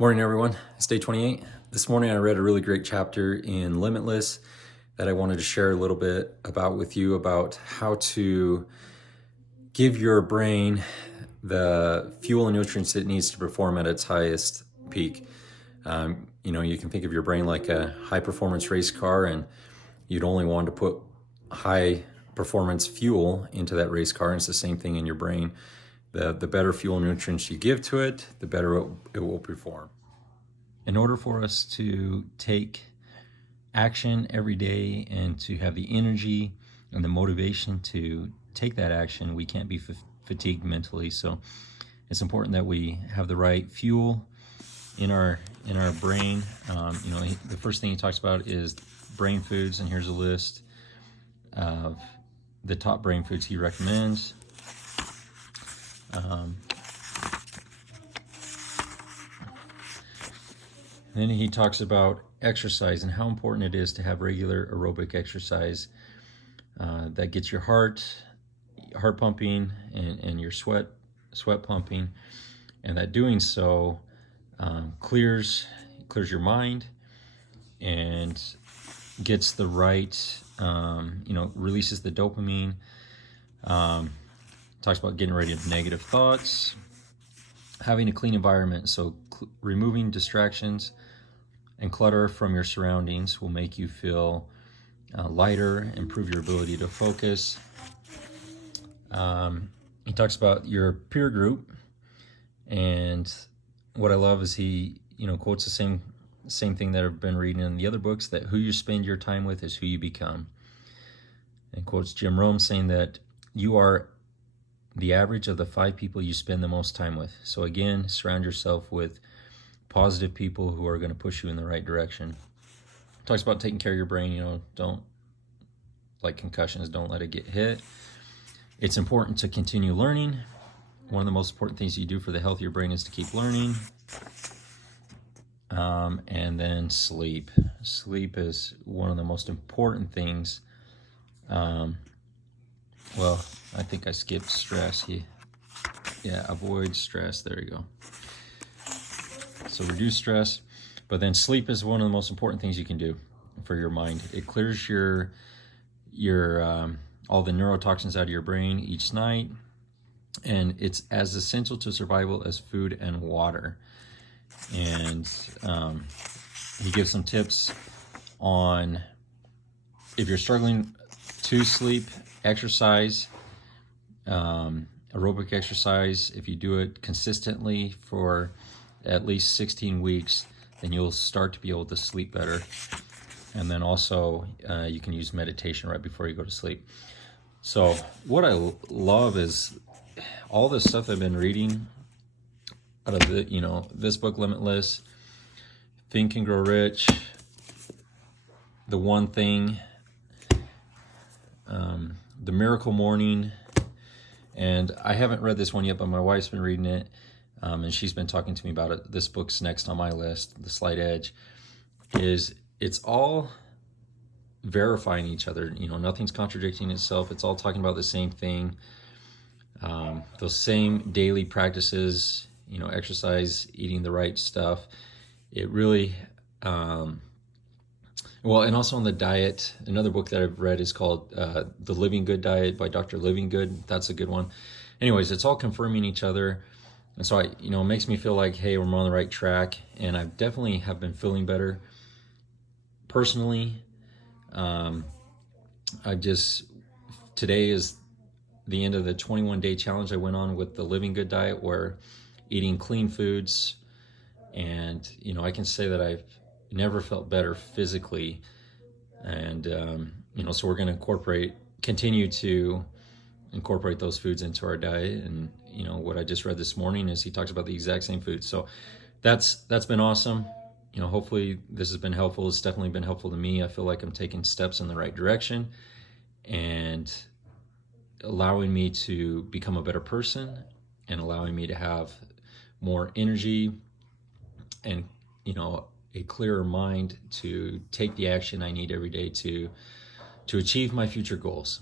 Morning, everyone. It's day 28. This morning I read a really great chapter in Limitless that I wanted to share a little bit about with you about how to give your brain the fuel and nutrients it needs to perform at its highest peak. You can think of your brain like a high performance race car, and you'd only want to put high performance fuel into that race car, and it's the same thing in your brain. The better fuel and nutrients you give to it, the better it will perform. In order for us to take action every day and to have the energy and the motivation to take that action, we can't be fatigued mentally. So it's important that we have the right fuel in our brain. The first thing he talks about is brain foods, and here's a list of the top brain foods he recommends. Then he talks about exercise and how important it is to have regular aerobic exercise that gets your heart pumping and your sweat pumping, and that doing so clears your mind and gets the right, releases the dopamine. Talks about getting rid of negative thoughts, having a clean environment. So removing distractions and clutter from your surroundings will make you feel lighter, improve your ability to focus. He talks about your peer group, and what I love is he quotes the same thing that I've been reading in the other books, that who you spend your time with is who you become. And quotes Jim Rohn saying that you are the average of the 5 people you spend the most time with. So again, surround yourself with positive people who are going to push you in the right direction. Talks about taking care of your brain. Don't, like concussions, don't let it get hit. It's important to continue learning. One of the most important things you do for the health of your brain is to keep learning. And then sleep. Sleep is one of the most important things. Well, I think I skipped stress. Avoid stress. There you go. So reduce stress, but then sleep is one of the most important things you can do for your mind. It clears your all the neurotoxins out of your brain each night, and it's as essential to survival as food and water. And he gives some tips on if you're struggling to sleep, exercise, aerobic exercise. If you do it consistently for at least 16 weeks, then you'll start to be able to sleep better. And then also you can use meditation right before you go to sleep. So what I love is all this stuff I've been reading out of this book, Limitless, Think and Grow Rich, The One Thing, The Miracle Morning. And I haven't read this one yet, but my wife's been reading it, and she's been talking to me about it. This book's next on my list, The Slight Edge. It's all verifying each other. Nothing's contradicting itself. It's all talking about the same thing. Those same daily practices, exercise, eating the right stuff. It really, and also on the diet, another book that I've read is called The Living Good Diet by Dr. Living Good. That's a good one. Anyways, it's all confirming each other. And so it makes me feel like, hey, we're on the right track. And I definitely have been feeling better personally. Today is the end of the 21-day challenge I went on with the Living Good Diet, where eating clean foods. And, I can say that I've never felt better physically. And, so we're going to continue to incorporate those foods into our diet. And, what I just read this morning is he talks about the exact same foods. So that's been awesome. Hopefully this has been helpful. It's definitely been helpful to me. I feel like I'm taking steps in the right direction and allowing me to become a better person and allowing me to have more energy and, a clearer mind to take the action I need every day to achieve my future goals.